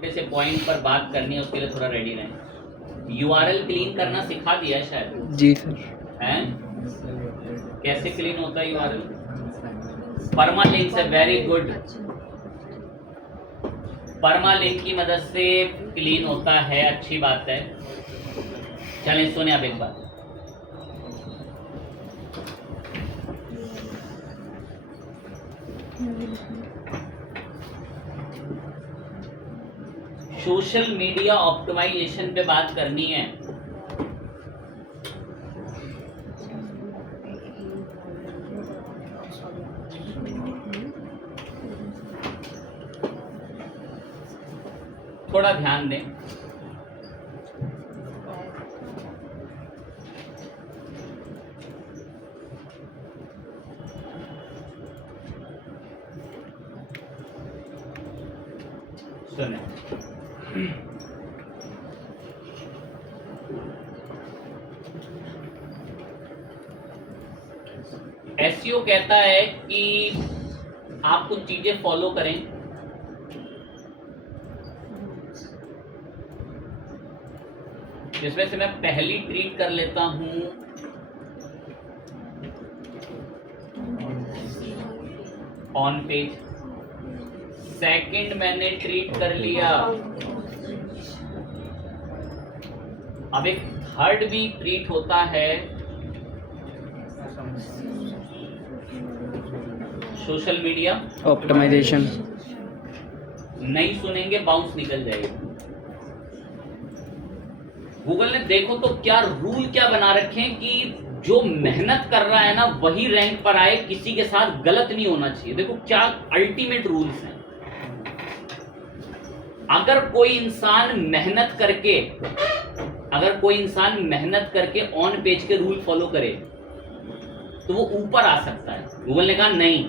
छोटे से पॉइंट पर बात करनी है, उसके लिए थोड़ा रेडी रहें। यूआरएल क्लीन करना सिखा दिया है शायद। जी सर। हैं? कैसे क्लीन होता है यूआरएल? परमालिंक से। Very good. परमालिंक की मदद से क्लीन होता है, अच्छी बात है। चलें सुने अब एक बात। सोशल मीडिया ऑप्टिमाइजेशन पे बात करनी है। थोड़ा ध्यान दें। सुने, एसईओ कहता है कि आप कुछ चीजें फॉलो करें, जिसमें से मैं पहली ट्रीट कर लेता हूं ऑन पेज, सेकंड मैंने ट्रीट कर लिया, अब एक थर्ड भी ट्रीट होता है सोशल मीडिया ऑप्टिमाइजेशन। नहीं सुनेंगे बाउंस निकल जाएगा। गूगल ने देखो तो क्या रूल क्या बना रखे हैं कि जो मेहनत कर रहा है ना वही रैंक पर आए, किसी के साथ गलत नहीं होना चाहिए। देखो क्या अल्टीमेट रूल्स हैं। अगर कोई इंसान मेहनत करके ऑन पेज के रूल फॉलो करे तो वो ऊपर आ सकता है। गूगल ने कहा नहीं,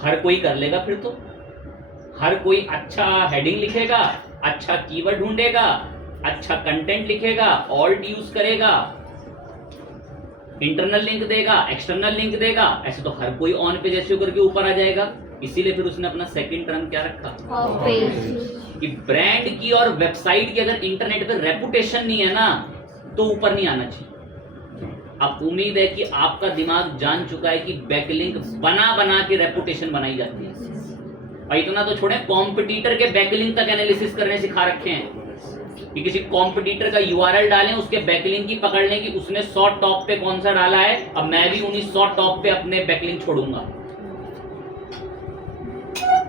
हर कोई कर लेगा, फिर तो हर कोई अच्छा हेडिंग लिखेगा, अच्छा कीवर्ड ढूंढेगा, अच्छा कंटेंट लिखेगा, ऑल्ट यूज करेगा, इंटरनल लिंक देगा, एक्सटर्नल लिंक देगा, ऐसे तो हर कोई ऑन पेज एसईओ करके ऊपर आ जाएगा। इसीलिए फिर उसने अपना सेकंड टर्म क्या रखा, ऑफ पेज, कि ब्रांड की और वेबसाइट की अगर इंटरनेट पे रेपुटेशन नहीं है ना तो ऊपर नहीं आना चाहिए। अब उम्मीद है कि आपका दिमाग जान चुका है कि बैकलिंक बना बना के रेपुटेशन बनाई जाती है। और इतना तो छोड़े, कॉम्पिटिटर के बैकलिंक तक एनालिसिस करने सिखा रखे हैं कि किसी कॉम्पिटिटर का यूआरएल डालें, उसके बैकलिंक की पकड़ लें कि उसने 100 टॉप पे कौन सा डाला है, अब मैं भी उन्हीं 100 टॉप पे अपने बैकलिंक छोड़ूंगा।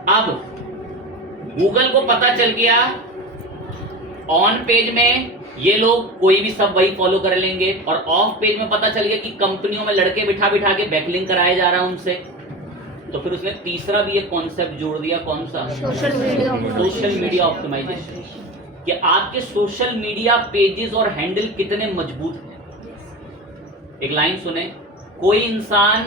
अब गूगल को पता चल गया ऑन पेज में ये लोग कोई भी सब वही फॉलो कर लेंगे, और ऑफ पेज में पता चल गया कि कंपनियों में लड़के बिठा बिठा के बैकलिंक कराया जा रहा है उनसे। तो फिर उसने तीसरा भी एक कॉन्सेप्ट जोड़ दिया, कौन सा, सोशल मीडिया ऑप्टिमाइजेशन, कि आपके सोशल मीडिया पेजेस और हैंडल कितने मजबूत हैं। एक लाइन सुने, कोई इंसान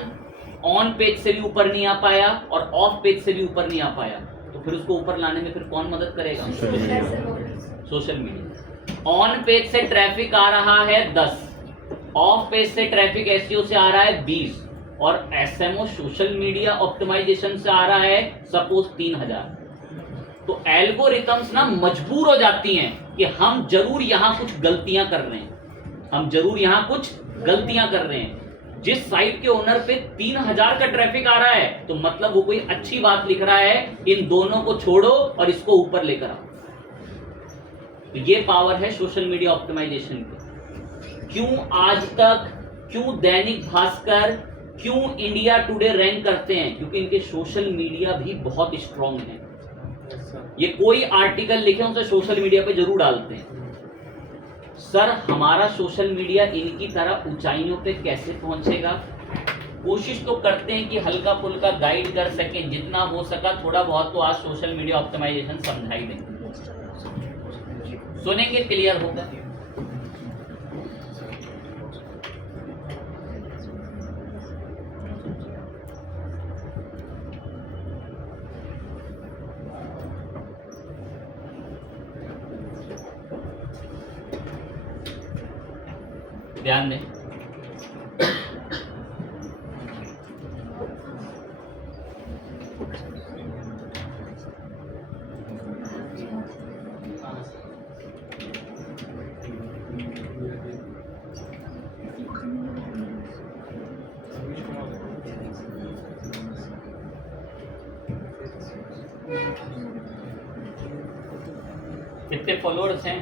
ऑन पेज से भी ऊपर नहीं आ पाया और ऑफ पेज से भी ऊपर नहीं आ पाया, तो फिर उसको ऊपर लाने में फिर कौन मदद करेगा, सोशल मीडिया। ऑन पेज से ट्रैफिक आ रहा है 10, ऑफ पेज से ट्रैफिक एसईओ से आ रहा है 20, और एसएमओ सोशल मीडिया ऑप्टिमाइजेशन से आ रहा है सपोज 3000। तो एल्गोरिथम्स ना मजबूर हो जाती हैं कि हम जरूर यहां कुछ गलतियां कर रहे हैं, जिस साइट के ओनर पे 3000 का ट्रैफिक आ रहा है तो मतलब वो कोई अच्छी बात लिख रहा है, इन दोनों को छोड़ो और इसको ऊपर लेकर आओ। तो ये पावर है सोशल मीडिया ऑप्टिमाइजेशन की। क्यों दैनिक भास्कर, क्यों इंडिया टुडे रैंक करते हैं, क्योंकि इनके सोशल मीडिया भी बहुत स्ट्रांग है। ये कोई आर्टिकल लिखे उसे सोशल मीडिया पे जरूर डालते हैं। सर हमारा सोशल मीडिया इनकी तरह ऊंचाइयों पे कैसे पहुंचेगा? कोशिश तो करते हैं कि हल्का फुल्का गाइड कर सकें, जितना हो सका थोड़ा बहुत तो आज सोशल मीडिया ऑप्टिमाइजेशन समझाई दें। सुनेंगे, क्लियर होगा। ध्यान दें, कितने फॉलोअर्स हैं?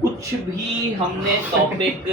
कुछ भी हमने टॉपिक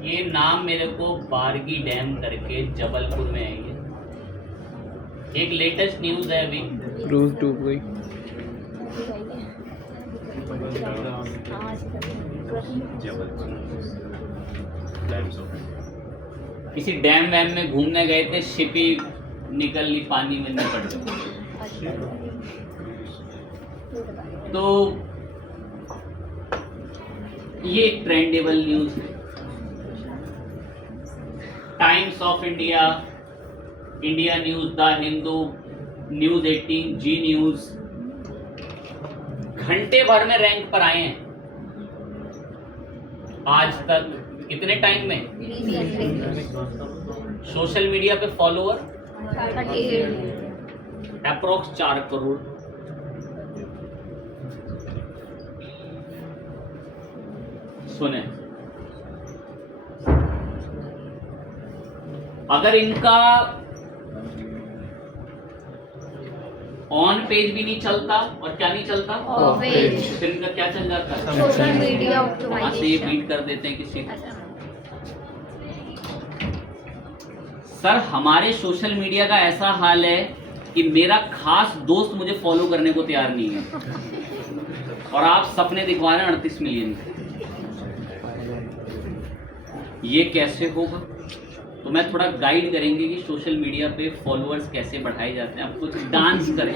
ये नाम मेरे को बारगी डैम करके जबलपुर में है। ये एक लेटेस्ट न्यूज़ है अभी। रोज डूब गई। किसी डैम वैम में घूमने गए थे, शिप ही निकल ली पानी में निपट गई। तो ये एक ट्रेंडेबल न्यूज़ है। Times of India, India news, the Hindu, news 18, Zee news घंटे भर में रैंक पर आए हैं आज तक। कितने टाइम में? सोशल मीडिया पे फॉलोअर अप्रोक्स 4 करोड़। सुने, अगर इनका ऑन पेज भी नहीं चलता, और क्या नहीं चलता, ऑफ पेज, फिर इनका क्या चल जाता है? सोशल मीडिया वहां से ये बीट कर देते हैं किसी को। सर, हमारे सोशल मीडिया का ऐसा हाल है कि मेरा खास दोस्त मुझे फॉलो करने को तैयार नहीं है, और आप सपने दिखवा रहे हैं 38 मिलियन। ये कैसे होगा? तो मैं थोड़ा गाइड करेंगे कि सोशल मीडिया पे फॉलोअर्स कैसे बढ़ाए जाते हैं। आप कुछ डांस करें,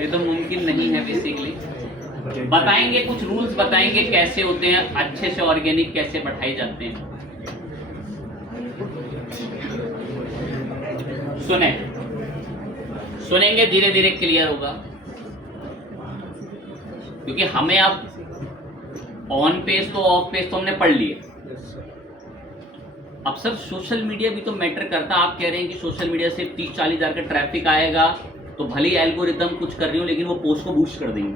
ये तो मुमकिन नहीं है बेसिकली। बताएंगे, कुछ रूल्स बताएंगे कैसे होते हैं, अच्छे से ऑर्गेनिक कैसे बढ़ाए जाते हैं। सुनेंगे, धीरे धीरे क्लियर होगा, क्योंकि हमें अब ऑन पेज तो ऑफ पेज तो हमने पढ़ लिए। अब सर सोशल मीडिया भी तो मैटर करता। आप कह रहे हैं कि सोशल मीडिया से 30-40 हज़ार का ट्रैफिक आएगा तो भले ही एल्गोरिदम कुछ कर रही हो, लेकिन वो पोस्ट को बूस्ट कर देंगे,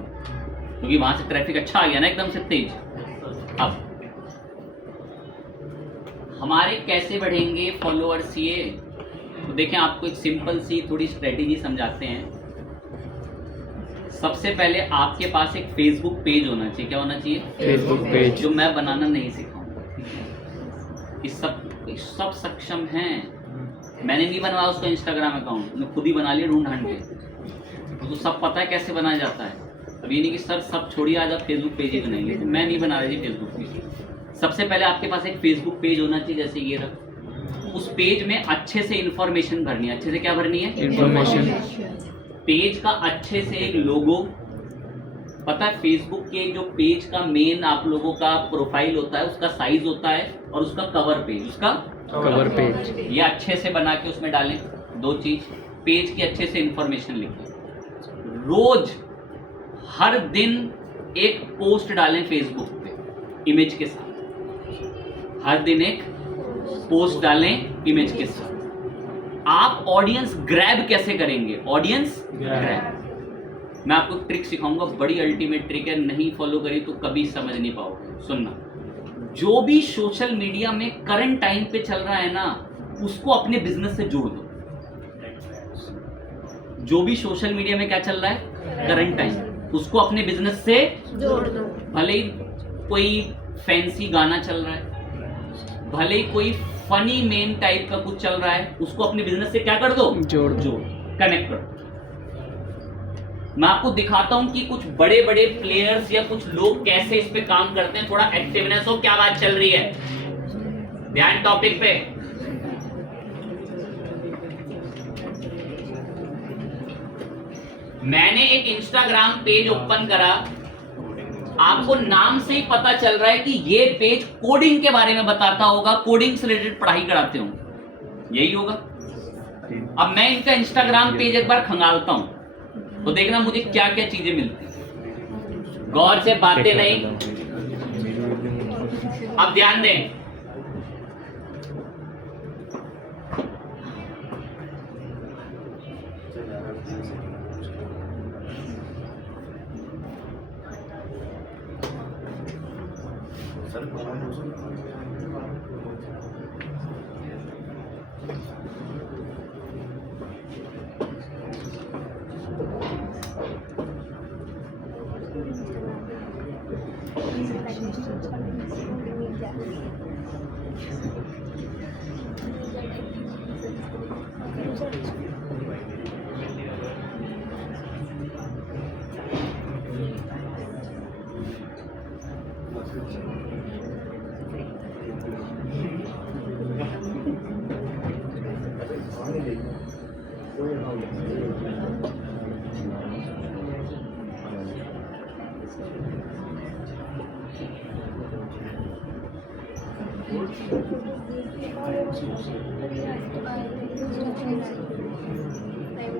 क्योंकि वहां से ट्रैफिक अच्छा आ गया ना एकदम से तेज। अब हमारे कैसे बढ़ेंगे फॉलोअर्स? ये तो देखें, आपको एक सिंपल सी थोड़ी स्ट्रेटेजी समझाते हैं। सबसे पहले आपके पास एक फेसबुक पेज होना चाहिए। क्या होना चाहिए? Facebook page. जो मैं बनाना नहीं सिखाऊंगा, इस सब सक्षम हैं। मैंने नहीं बनवाया उसका इंस्टाग्राम अकाउंट, मैं खुद ही बना लिया ढूंढ ढांड के। तो सब पता है कैसे बनाया जाता है। अब ये नहीं कि सर सब छोड़िए, आज आप फेसबुक पेज ही बनाएंगे, तो मैं नहीं बना रही थी फेसबुक पेज। सबसे पहले आपके पास एक फेसबुक पेज होना चाहिए, जैसे ये रहा। उस पेज में अच्छे से इंफॉर्मेशन भरनी है। अच्छे से क्या भरनी है? इंफॉर्मेशन। पेज का अच्छे से एक लोगो। पता है फेसबुक के जो पेज का मेन आप लोगों का प्रोफाइल होता है, उसका साइज होता है, और उसका कवर पेज, उसका कवर पेज, ये अच्छे से बना के उसमें डालें। 2 चीज, पेज की अच्छे से इंफॉर्मेशन लिखें। रोज हर दिन एक पोस्ट डालें फेसबुक पे इमेज के साथ। हर दिन एक पोस्ट डालें इमेज के साथ। आप ऑडियंस ग्रैब कैसे करेंगे? ऑडियंस ग्रैब मैं आपको ट्रिक सिखाऊंगा, बड़ी अल्टीमेट ट्रिक है। नहीं फॉलो करी तो कभी समझ नहीं पाओगे। सुनना, जो भी सोशल मीडिया में करंट टाइम पे चल रहा है ना, उसको अपने बिजनेस से जोड़ दो। जो भी सोशल मीडिया में क्या चल रहा है करंट टाइम, उसको अपने बिजनेस से जोड़ दो। भले ही कोई फैंसी गाना चल रहा है, भले ही कोई फनी मेन टाइप का कुछ चल रहा है, उसको अपने बिजनेस से क्या कर दो? जोड़ कनेक्ट कर। मैं आपको दिखाता हूं कि कुछ बड़े बड़े प्लेयर्स या कुछ लोग कैसे इस पे काम करते हैं। थोड़ा एक्टिवनेस हो, क्या बात चल रही है, ध्यान टॉपिक पे। मैंने एक इंस्टाग्राम पेज ओपन करा, आपको नाम से ही पता चल रहा है कि ये पेज कोडिंग के बारे में बताता होगा, कोडिंग से रिलेटेड पढ़ाई कराते हो, यही होगा। अब मैं इनका इंस्टाग्राम पेज एक बार खंगालता हूं तो देखना मुझे क्या क्या चीजें मिलती। गौर से बातें नहीं, अब ध्यान दें।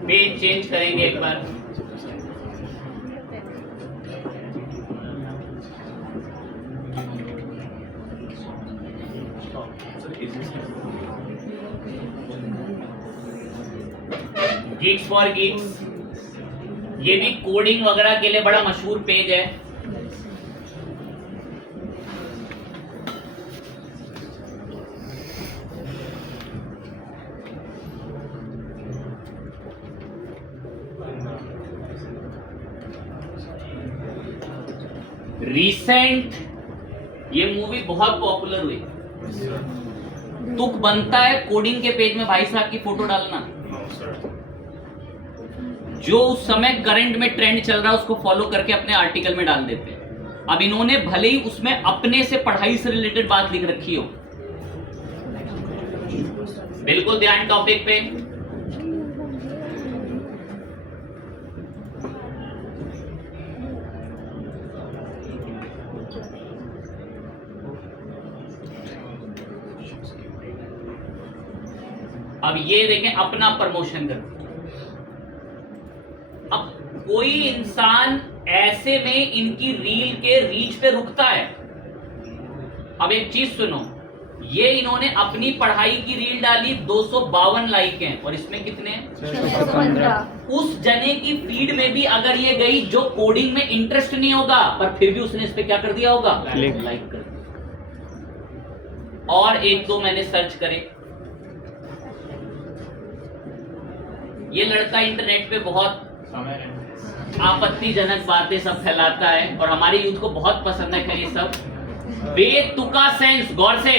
पेज चेंज करेंगे एक बार। गीक्स फॉर गीक्स, ये भी कोडिंग वगैरह के लिए बड़ा मशहूर पेज है। रिसेंट ये मूवी बहुत पॉपुलर हुई, तुक बनता है कोडिंग के पेज में भाई साहब की फोटो डालना। जो उस समय करंट में ट्रेंड चल रहा है उसको फॉलो करके अपने आर्टिकल में डाल देते हैं। अब इन्होंने भले ही उसमें अपने से पढ़ाई से रिलेटेड बात लिख रखी हो, बिल्कुल ध्यान टॉपिक पे। अब ये देखें, अपना प्रमोशन कर। अब कोई इंसान ऐसे में इनकी रील के रीच पे रुकता है। अब एक चीज सुनो, ये इन्होंने अपनी पढ़ाई की रील डाली, 252 लाइक हैं, और इसमें कितने हैं? 615। उस जने की फीड में भी अगर ये गई जो कोडिंग में इंटरेस्ट नहीं होगा, पर फिर भी उसने इस पे क्या कर दिया होगा? लाइक कर दिया। और एक दो मैंने सर्च करे। ये लड़का इंटरनेट पे बहुत आपत्तिजनक बातें सब फैलाता है और हमारे यूथ को बहुत पसंद है। ये सब बेतुका सेंस, गौर से,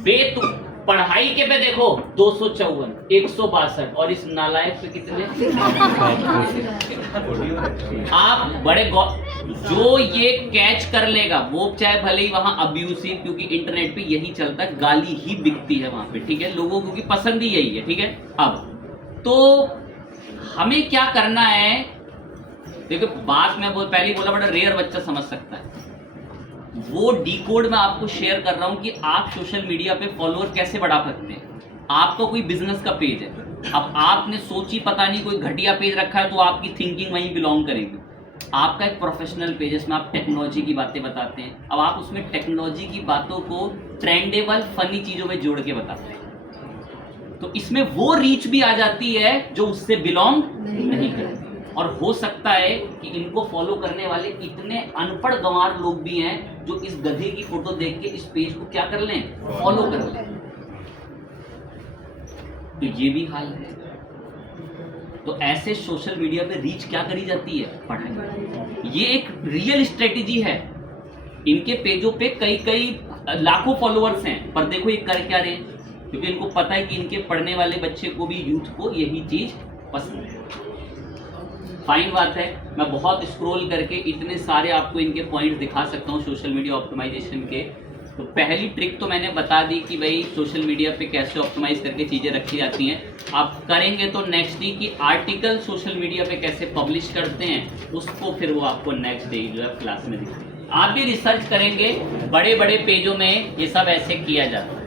बेतुक पढ़ाई के पे देखो 254, 162 और इस नालायक पे कितने? आप बड़े जो ये कैच कर लेगा वो चाहे भले ही वहां अब्यूसिव, क्योंकि इंटरनेट पे यही चलता है, गाली ही बिकती है वहां पे, ठीक है, लोगों को की पसंद ही यही है, ठीक है। अब तो हमें क्या करना है, देखो बात मैं पहले ही बोला, बड़ा रेयर बच्चा समझ सकता है। वो डीकोड मैं आपको शेयर कर रहा हूं कि आप सोशल मीडिया पे फॉलोअर कैसे बढ़ा सकते हैं। आपका कोई बिजनेस का पेज है, अब आपने सोची पता नहीं कोई घटिया पेज रखा है तो आपकी थिंकिंग वहीं बिलोंग करेगी। आपका एक प्रोफेशनल पेज है, इसमें आप टेक्नोलॉजी की बातें बताते हैं। अब आप उसमें टेक्नोलॉजी की बातों को ट्रेंडेबल फनी चीजों में जोड़ के बताते हैं, तो इसमें वो रीच भी आ जाती है जो उससे बिलोंग नहीं करती। और हो सकता है कि इनको फॉलो करने वाले इतने अनपढ़ गंवार लोग भी हैं जो इस गधे की फोटो देख के इस पेज को क्या कर लें, फॉलो कर लें। तो ये भी हाल है। तो ऐसे सोशल मीडिया पे रीच क्या करी जाती है? पढ़ाई। ये एक रियल स्ट्रेटेजी है। इनके पेजों पे कई कई लाखों फॉलोअर्स हैं, पर देखो ये कर क्या रहे हैं, क्योंकि इनको पता है कि इनके पढ़ने वाले बच्चे को भी, यूथ को यही चीज पसंद है। फाइन बात है, मैं बहुत स्क्रॉल करके इतने सारे आपको इनके पॉइंट दिखा सकता हूँ सोशल मीडिया ऑप्टिमाइजेशन के, तो पहली ट्रिक तो मैंने बता दी कि भाई सोशल मीडिया पे कैसे ऑप्टिमाइज करके चीज़ें रखी जाती हैं। आप करेंगे तो नेक्स्ट डे की आर्टिकल सोशल मीडिया पे कैसे पब्लिश करते हैं उसको फिर वो आपको नेक्स्ट डे जो है क्लास में दिखाएंगे। आप भी रिसर्च करेंगे, बड़े बड़े पेजों में ये सब ऐसे किया जाता है।